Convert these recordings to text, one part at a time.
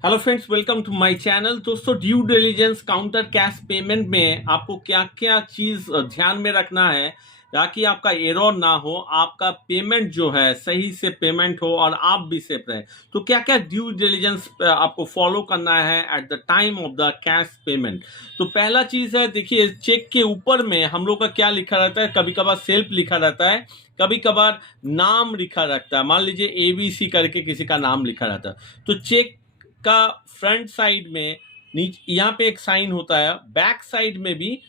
Hello friends, welcome to my channel. दोस्तों, due diligence counter cash payment में आपको क्या क्या चीज ध्यान में रखना है ताकि आपका एरर ना हो, आपका पेमेंट जो है सही से पेमेंट हो और आप भी सेफ रहे। तो क्या क्या ड्यू डिलिजेंस आपको फॉलो करना है at the time of the cash payment. तो पहला चीज है, देखिए चेक के ऊपर में हम लोग का क्या लिखा रहता है। कभी कभार सेल्फ लिखा रहता है, कभी कभार नाम लिखा रहता है। मान लीजिए ABC करके किसी का नाम लिखा रहता है। तो चेक का फ्रंट साइड में नीचे यहाँ पे एक साइन होता है, बैक साइड में भी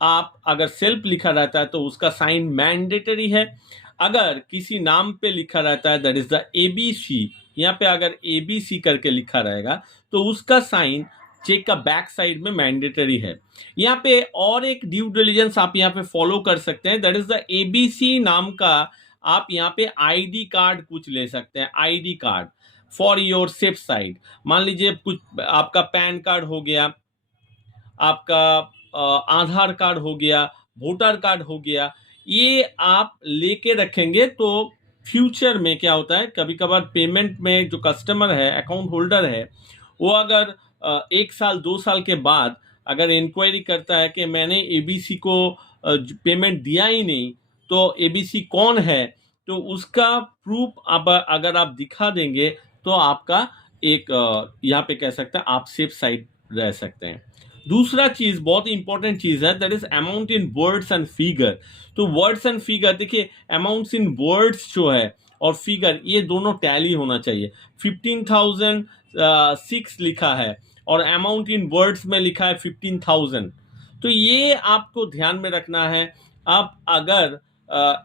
आप अगर सेल्फ लिखा रहता है तो उसका साइन मैंडेटरी है। अगर किसी नाम पे लिखा रहता है दैट इज द ABC, यहाँ पे अगर ABC करके लिखा रहेगा तो उसका साइन चेक का बैक साइड में मैंडेटरी है। यहाँ पे और एक ड्यू डिलिजेंस आप यहाँ पे फॉलो कर सकते हैं, दैट इज द ABC नाम का आप यहाँ पे ID कार्ड कुछ ले सकते हैं, ID card for your safe side. मान लीजिए कुछ आपका पैन कार्ड हो गया, आपका आधार कार्ड हो गया, वोटर कार्ड हो गया, ये आप लेके रखेंगे तो फ्यूचर में क्या होता है, कभी कभार पेमेंट में जो कस्टमर है, अकाउंट होल्डर है, वो अगर 1 साल 2 साल के बाद अगर इंक्वायरी करता है कि मैंने ABC को पेमेंट दिया ही नहीं, तो ABC कौन है, तो उसका प्रूफ अब अगर आप दिखा देंगे तो आपका एक यहाँ पे कह सकते हैं आप सेफ साइड रह सकते हैं। दूसरा चीज बहुत इंपॉर्टेंट चीज है, that is amount in words and figure. तो वर्ड्स एंड फिगर देखिए, अमाउंट्स इन वर्ड्स जो है और फिगर ये दोनों टैली होना चाहिए। 15,006 लिखा है और अमाउंट इन वर्ड्स में लिखा है 15,000, तो ये आपको ध्यान में रखना है। आप अगर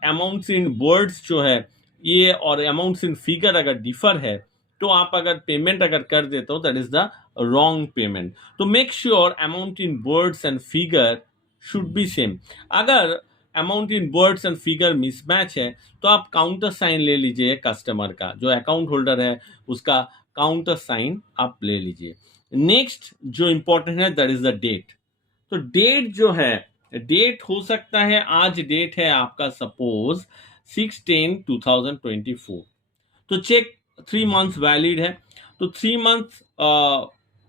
अमाउंट्स इन वर्ड्स जो है ये और अमाउंट्स इन फिगर अगर डिफर है तो आप अगर पेमेंट अगर कर देते हो that is the wrong payment. तो make sure amount in words and figure should be same. अगर amount in words and figure mismatch है तो आप काउंटर साइन ले लीजिए, कस्टमर का जो अकाउंट होल्डर है उसका काउंटर साइन आप ले लीजिए। नेक्स्ट जो इंपॉर्टेंट है दैट इज द डेट। तो डेट जो है, डेट हो सकता है, आज डेट है आपका सपोज 6/10/2024, तो चेक 3 मंथ्स वैलिड है। तो 3 मंथ्स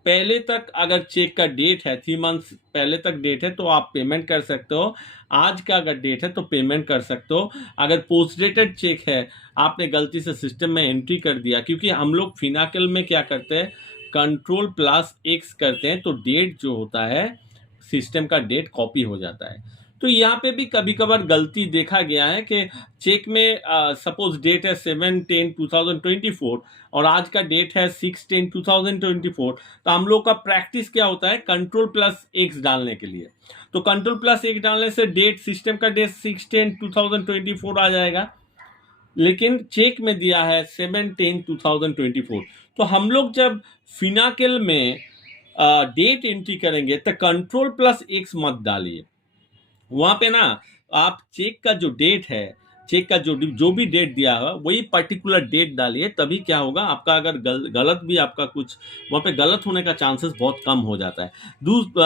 पहले तक अगर चेक का डेट है, 3 मंथ्स पहले तक डेट है तो आप पेमेंट कर सकते हो। आज का अगर डेट है तो पेमेंट कर सकते हो। अगर पोस्ट डेटेड चेक है, आपने गलती से सिस्टम में एंट्री कर दिया, क्योंकि हम लोग फिनाकल में क्या करते हैं, Ctrl+X करते हैं तो डेट जो होता है सिस्टम का डेट कॉपी हो जाता है। तो यहाँ पे भी कभी कभार गलती देखा गया है कि चेक में सपोज डेट है 7/10/2024 और आज का डेट है 6/10/2024, तो हम लोग का प्रैक्टिस क्या होता है, Ctrl+X डालने के लिए। तो Ctrl+X डालने से डेट, सिस्टम का डेट 6/10/2024 आ जाएगा, लेकिन चेक में दिया है 7/10/2024। तो हम लोग जब फिनाकिल में डेट एंट्री करेंगे तो Ctrl+X मत डालिए। वहां पे ना आप चेक का जो डेट है, चेक का जो भी डेट दिया है वही पर्टिकुलर डेट डालिए, तभी क्या होगा आपका अगर गलत भी आपका कुछ वहां पे गलत होने का चांसेस बहुत कम हो जाता है।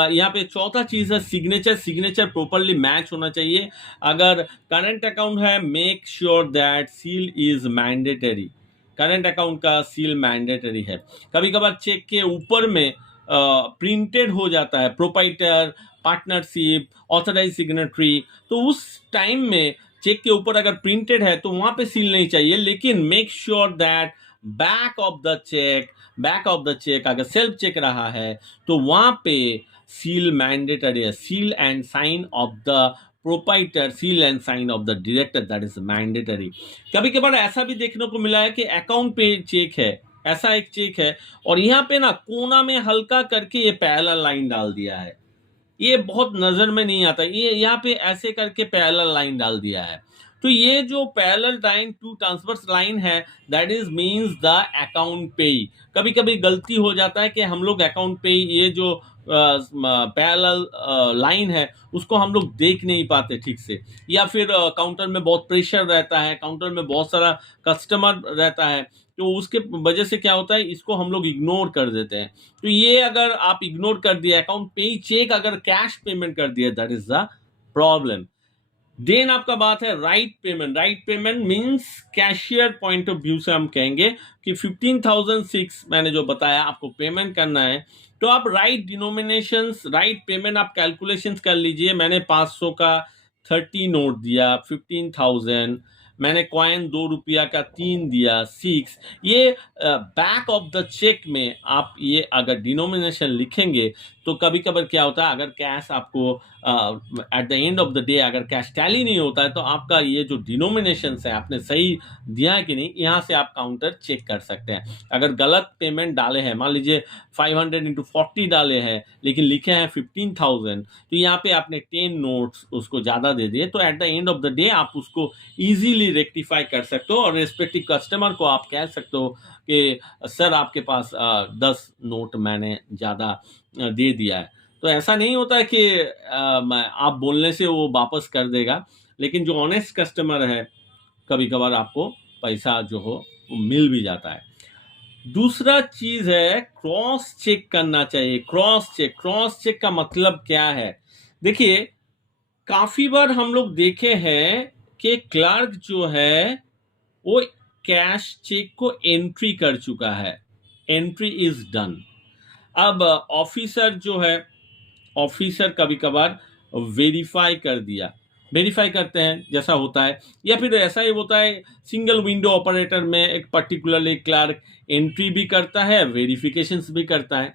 यहाँ पे चौथा चीज है सिग्नेचर। सिग्नेचर प्रॉपरली मैच होना चाहिए। अगर करंट अकाउंट है, make sure that seal is mandatory. Current account का सील मैंडेटरी है। कभी कभार चेक के ऊपर में प्रिंटेड हो जाता है प्रोपाइटर, पार्टनरशिप, ऑथराइज सिग्नेटरी, तो उस टाइम में चेक के ऊपर अगर प्रिंटेड है तो वहां पे सील नहीं चाहिए। लेकिन make sure that back of the cheque, back of the cheque अगर सेल्फ चेक रहा है तो वहां पे सील मैंडेटरी है। Seal and sign of the proprietor, seal and sign of the director, that is mandatory. कभी कभार ऐसा भी देखने को मिला है कि अकाउंट पे चेक है, ऐसा एक चेक है और यहाँ पे ना कोना में हल्का करके ये पैरेलल लाइन डाल दिया है। ये बहुत नजर में नहीं आता, ये यहाँ पे ऐसे करके पैरेलल लाइन डाल दिया है। तो ये जो parallel line to transverse line है that is means the account pay. कभी कभी गलती हो जाता है कि हम लोग अकाउंट पे ये जो पैरेलल लाइन है उसको हम लोग देख नहीं पाते ठीक से, या फिर काउंटर में बहुत प्रेशर रहता है, काउंटर में बहुत सारा कस्टमर रहता है, तो उसके वजह से क्या होता है इसको हम लोग इग्नोर कर देते हैं। तो ये अगर आप इग्नोर कर दिया, अकाउंट पे ही चेक अगर कैश पेमेंट कर दिया, that is the problem. Then आपका बात है right payment. Right payment means cashier point of view से हम कहेंगे कि 15,006 मैंने जो बताया आपको पेमेंट करना है, तो आप राइट डिनोमिनेशंस, राइट पेमेंट आप कैलकुलेशंस कर लीजिए। मैंने 500 का 30 नोट दिया 15,000, मैंने कॉइन 2 रुपया का 3 दिया 6। ये बैक ऑफ द चेक में आप ये अगर डिनोमिनेशन लिखेंगे तो कभी कभार क्या होता है, अगर कैश आपको at the end of the day अगर कैश टैली नहीं होता है तो आपका ये जो डिनोमिनेशन है आपने सही दिया है कि नहीं, यहाँ से आप काउंटर चेक कर सकते हैं। अगर गलत पेमेंट डाले हैं, मान लीजिए 500 इंटू 40 डाले हैं लेकिन लिखे हैं 15,000, तो यहाँ पे आपने 10 नोट्स उसको ज़्यादा दे दिए, तो at the end of the day आप उसको ईजिली रेक्टिफाई कर सकते हो और रेस्पेक्टिव कस्टमर को आप कह सकते हो कि सर आपके पास 10 नोट मैंने ज़्यादा दे दिया है। तो ऐसा नहीं होता है कि आप बोलने से वो वापस कर देगा, लेकिन जो ऑनेस्ट कस्टमर है कभी कभार आपको पैसा जो हो वो मिल भी जाता है। दूसरा चीज है क्रॉस चेक करना चाहिए। क्रॉस चेक का मतलब क्या है? देखिए, काफी बार हम लोग देखे हैं कि क्लर्क जो है वो कैश चेक को एंट्री कर चुका है, एंट्री इज डन। अब ऑफिसर जो है, ऑफिसर कभी कभार वेरीफाई कर दिया, वेरीफाई करते हैं जैसा होता है, या फिर ऐसा ही होता है सिंगल विंडो ऑपरेटर में एक पर्टिकुलरली क्लर्क एंट्री भी करता है, वेरिफिकेशंस भी करता है।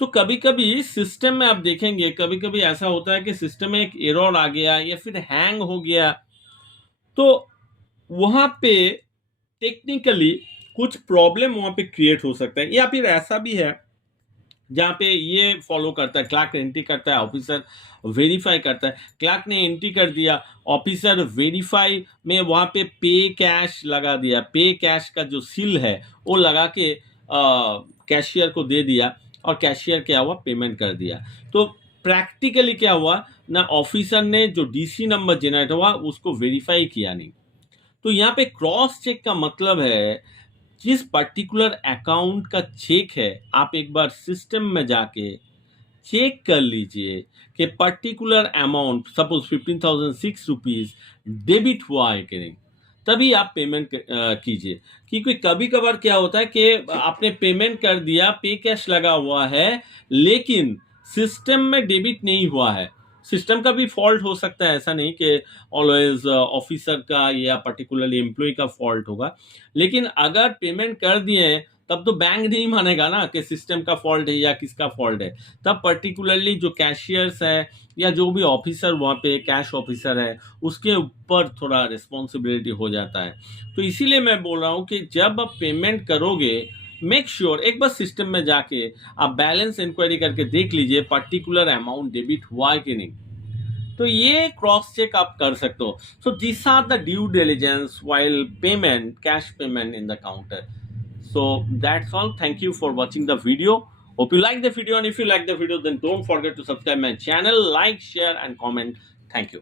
तो कभी कभी सिस्टम में आप देखेंगे कभी कभी ऐसा होता है कि सिस्टम में एक एरर आ गया या फिर हैंग हो गया, तो वहां पे टेक्निकली कुछ प्रॉब्लम वहां पे क्रिएट हो सकता है। या फिर ऐसा भी है जहाँ पे ये फॉलो करता है, क्लर्क एंट्री करता है, ऑफिसर वेरीफाई करता है। क्लर्क ने एंट्री कर दिया, ऑफिसर वेरीफाई में वहाँ पे पे कैश लगा दिया, पे कैश का जो सील है वो लगा के कैशियर को दे दिया और कैशियर क्या हुआ, पेमेंट कर दिया। तो प्रैक्टिकली क्या हुआ ना, ऑफिसर ने जो डीसी नंबर जनरेट हुआ उसको वेरीफाई किया नहीं। तो यहाँ पे क्रॉस चेक का मतलब है जिस पर्टिकुलर अकाउंट का चेक है आप एक बार सिस्टम में जाके चेक कर लीजिए कि particular amount suppose 15,006 rupees debit हुआ है कि नहीं, तभी आप पेमेंट कीजिए। क्योंकि कभी कभार क्या होता है कि आपने पेमेंट कर दिया, पे कैश लगा हुआ है, लेकिन सिस्टम में डेबिट नहीं हुआ है। सिस्टम का भी फॉल्ट हो सकता है, ऐसा नहीं कि ऑलवेज ऑफिसर का या पर्टिकुलरली एम्प्लॉय का फॉल्ट होगा। लेकिन अगर पेमेंट कर दिए हैं तब तो बैंक नहीं मानेगा ना कि सिस्टम का फॉल्ट है या किसका फॉल्ट है। तब पर्टिकुलरली जो कैशियर्स है या जो भी ऑफिसर वहाँ पे कैश ऑफिसर है उसके ऊपर थोड़ा रिस्पॉन्सिबिलिटी हो जाता है। तो इसीलिए मैं बोल रहा हूँ कि जब आप पेमेंट करोगे मेक श्योर एक बार सिस्टम में जाके आप बैलेंस इंक्वायरी करके देख लीजिए पर्टिकुलर अमाउंट डेबिट हुआ है कि नहीं। तो ये क्रॉस चेक आप कर सकते हो। So this are the due diligence while payment, cash payment in the counter. So that's all. Thank you for watching the video. Hope you like the video, and if you like the video then don't forget to subscribe my channel, like, share and comment. Thank you.